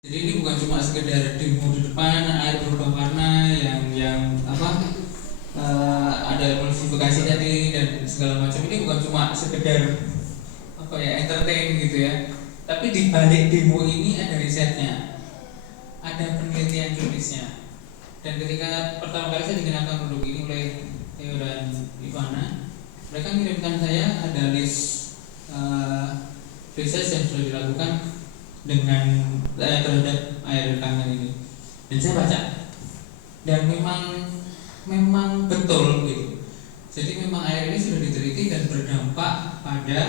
Jadi ini bukan cuma sekedar demo di depan air berubah warna yang ada emulsifikasi tadi dan segala macam. Ini bukan cuma sekedar entertain gitu ya. Tapi di balik demo ini ada risetnya, ada penelitian klinisnya. Dan ketika pertama kali saya dikenalkan produk ini oleh Theo dan Ivana, mereka mengirimkan saya ada list riset yang sudah dilakukan dengan terhadap air tangan ini, dan saya baca, dan memang betul gitu. Jadi memang air ini sudah diteliti dan berdampak pada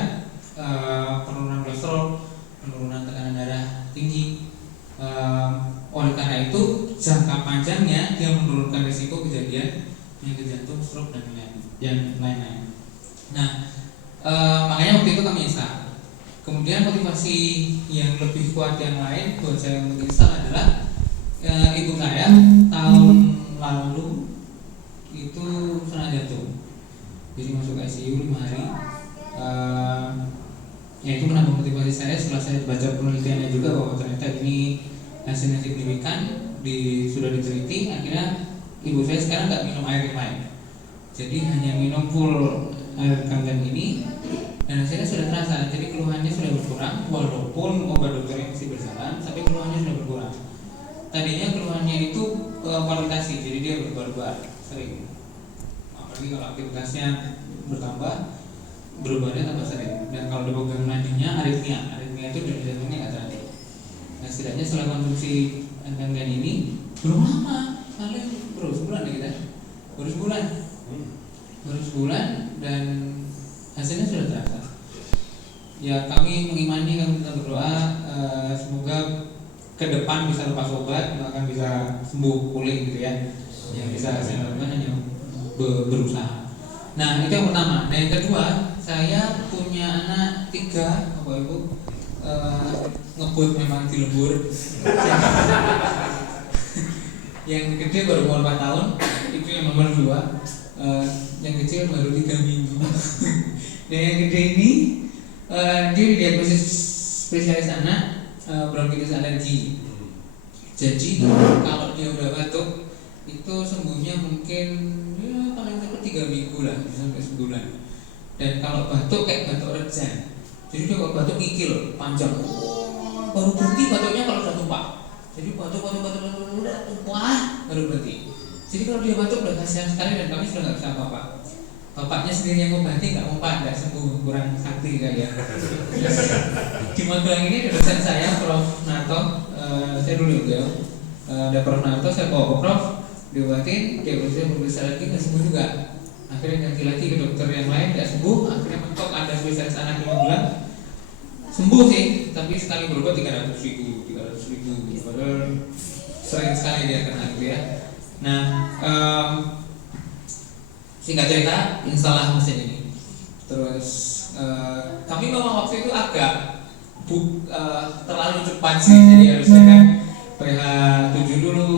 penurunan kolesterol, penurunan tekanan darah tinggi. Oleh karena itu jangka panjangnya dia menurunkan risiko kejadian penyakit jantung, stroke dan lain-lain. Nah, makanya waktu itu kami install. Kemudian motivasi yang lebih kuat yang lain buat saya untuk install adalah ibu saya tahun lalu itu serangan jantung, jadi masuk ICU 5 hari. Ya itu menambah motivasi saya setelah saya baca penelitiannya juga bahwa ternyata ini hasilnya signifikan, sudah diteliti. Akhirnya ibu saya sekarang nggak minum air yang lain, jadi hanya minum full air kangen ini. Dan hasilnya sudah terasa, jadi keluhannya sudah berkurang, walaupun obat dokternya masih berjalan, tapi keluhannya sudah berkurang. Tadinya keluhannya itu kualitasi, jadi dia berubah-ubah sering. Apalagi kalau aktivitasnya bertambah, berubahnya tambah sering. Dan kalau dipegang nadinya, aritmia itu dari jantungnya nggak teratur. Nah, setidaknya setelah konsumsi anggan ini belum lama, paling baru sebulan ya kita, baru sebulan dan hasilnya sudah terasa. Ya kami mengimani, kami kita berdoa semoga ke depan bisa lepas obat, akan bisa sembuh pulih gitu ya. Yang bisa saya lakukan hanya berusaha. Nah itu yang pertama. Nah yang kedua, saya punya anak 3, Bapak Ibu, ngebut memang di lembur. Yang gede baru umur 4 tahun, itu yang nomor 2. Yang kecil baru 3 minggu. Dan yang gede ini dia didiagnosis spesialis anak bronkitis alergi. Jadi kalau dia udah batuk itu sembuhnya mungkin ya paling cepat 3 minggu lah, sampai sebulan. Dan kalau batuk kayak batuk rejan, jadi dia kalau batuk ngikil panjang, baru berhenti batuknya kalau udah tumpah. Jadi batuk udah tumpah baru berhenti. Jadi kalau dia batuk udah kasihan sekali dan kami sudah nggak bisa apa-apa. Bapaknya sendiri yang ngobati nggak mempan, nggak sembuh, kurang sakti kali ya. Di Magelang ini ada dosen saya, Prof. Narto, saya dulu juga. Ada Prof. Narto, saya bawa ke Prof. Diobatin, diagnosisnya berbisa lagi nggak sembuh juga. Akhirnya ganti lagi ke dokter yang lain, nggak sembuh. Akhirnya mentok ada spesialis anak di Magelang, sembuh sih, tapi sekali berobat 300 ribu. Padahal sering sekali dia kena gitu ya. Nah, singkat cerita, instalah mesin ini. Terus kami memang waktu itu agak terlalu cepat sih. Jadi harusnya kan PH 7 dulu,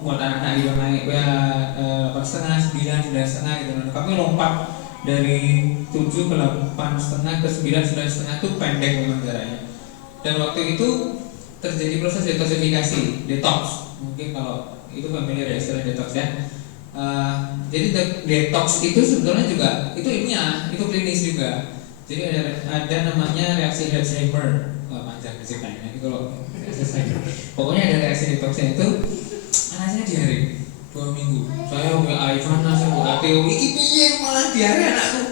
buat anak-anak juga naik PH 8,5, 9, 9,5 gitu. Nah, kami lompat dari 7 ke 8,5 ke 9, 9,5 itu pendek memang jaraknya. Dan waktu itu terjadi proses detoksifikasi, detox. Mungkin kalau itu familiar ya istilah detox ya. Jadi detox itu sebetulnya juga itu ilmiah, itu klinis juga. Jadi ada namanya reaksi Alzheimer. Panjang ceritanya ini kalau pokoknya ada reaksi detoxnya itu, anaknya diare 2 minggu. Saya WA Ivana, saya WA Theo, iki piye malah diare anakku.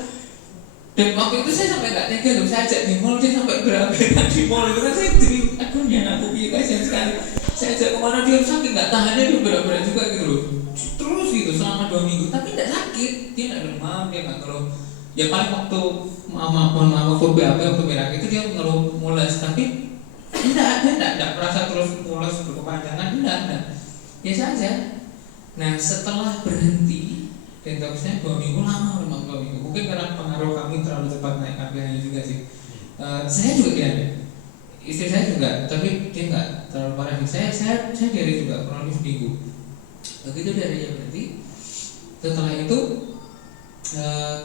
Dan waktu itu saya sampai nggak tega loh, saya ajak di mall, dia sampai berak-berak di mall itu kan saya jadi aduh ya anakku piye, kasihan sekali. Saya ajak kemana dia saking nggak tahannya, dia berak-berak juga gitu loh. Terus gitu selama 2 minggu, tapi tidak sakit, dia nggak demam, dia nggak ngeluh. Ya paling waktu waktu BAB, waktu berak itu dia ngeluh mules, tapi dia tidak merasa terus mules berkepanjangan, tidak, biasa aja. Nah setelah berhenti detoxnya 2 minggu, lama memang 2 minggu, mungkin karena pengaruh kami terlalu cepat naik KPH-nya juga sih. Saya juga diare, istri saya juga, tapi dia nggak terlalu parah. Saya diare juga kurang lebih seminggu. Begitu diarenya berhenti, setelah itu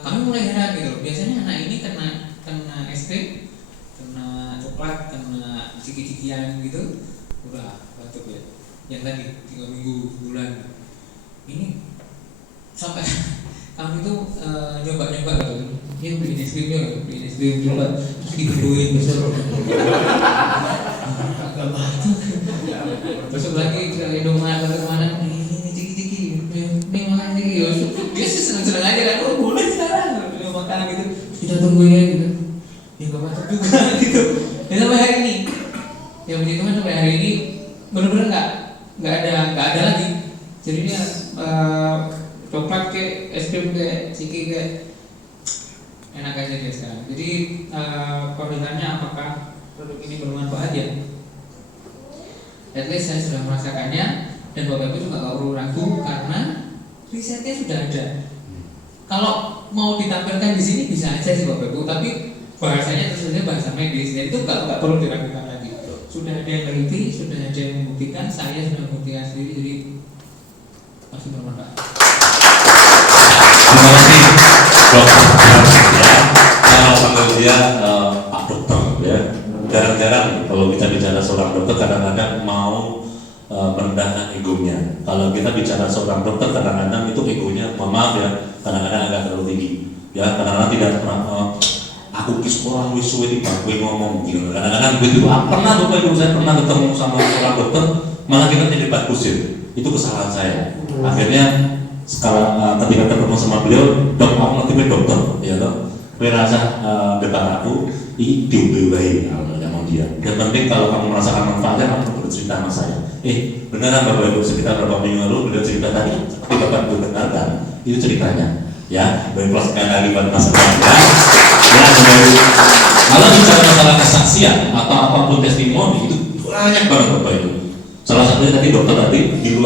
kami mulai heran gitu. Biasanya anak ini kena es krim, kena coklat, kena ciki-cikian gitu, udah batuk ya. Yang tadi 3 minggu bulan ini sampai kami tuh nyoba-nyoba gitu. Ini beli es krim coba terus digedoin besok. Agak batuk. Besok lagi ke Indomaret atau kemana? Ini ciki-ciki, ini makan ciki. Dia sih seneng-seneng aja kan. Oh boleh sekarang, udah makan gitu. Kita tunggu ya gitu. Ya gak batuk juga gitu. Dan sampai hari ini, yang puji Tuhan sampai hari ini benar-benar nggak ada lagi. Jadinya coklat kayak es krim kayak ciki kayak enak aja dia sekarang. Jadi pertanyaannya apakah produk ini bermanfaat ya? At least saya sudah merasakannya dan Bapak Ibu juga nggak perlu ragu karena risetnya sudah ada. Kalau mau ditampilkan di sini bisa aja sih Bapak Ibu, tapi bahasanya tentu saja bahasa medis dan itu nggak perlu diragukan lagi. Sudah ada yang teliti, sudah ada yang membuktikan, saya sudah membuktikan sendiri, jadi pasti bermanfaat. Terima kasih dokter ya. Saya panggil dia Pak Dokter ya. Jarang-jarang kalau kita bicara seorang dokter kadang-kadang mau merendahkan egonya. Kalau kita bicara seorang dokter kadang-kadang itu egonya, mohon maaf ya, kadang-kadang agak terlalu tinggi. Ya, kadang-kadang tidak pernah aku ke sekolah wisuwe di bangku ngomong gitu. Kadang-kadang begitu. Pernah Bapak Ibu saya pernah ketemu sama seorang dokter, malah kita jadi debat kusir. Itu kesalahan saya. Akhirnya sekarang ketika ketemu sama beliau, dok aku nanti dokter, ya toh. Gue rasa debat aku ini diubah-ubahin sama dia. Yang penting kalau kamu merasakan manfaatnya, kamu bercerita sama saya. Beneran Bapak Ibu sekitar beberapa minggu lalu beliau cerita tadi, seperti Bapak Ibu dengarkan, itu ceritanya. Ya, berikut sekali lagi buat Mas ya. Kalau bicara masalah kesaksian atau apapun testimoni itu banyak banget Bapak Ibu. Salah satunya tadi dokter tadi di luar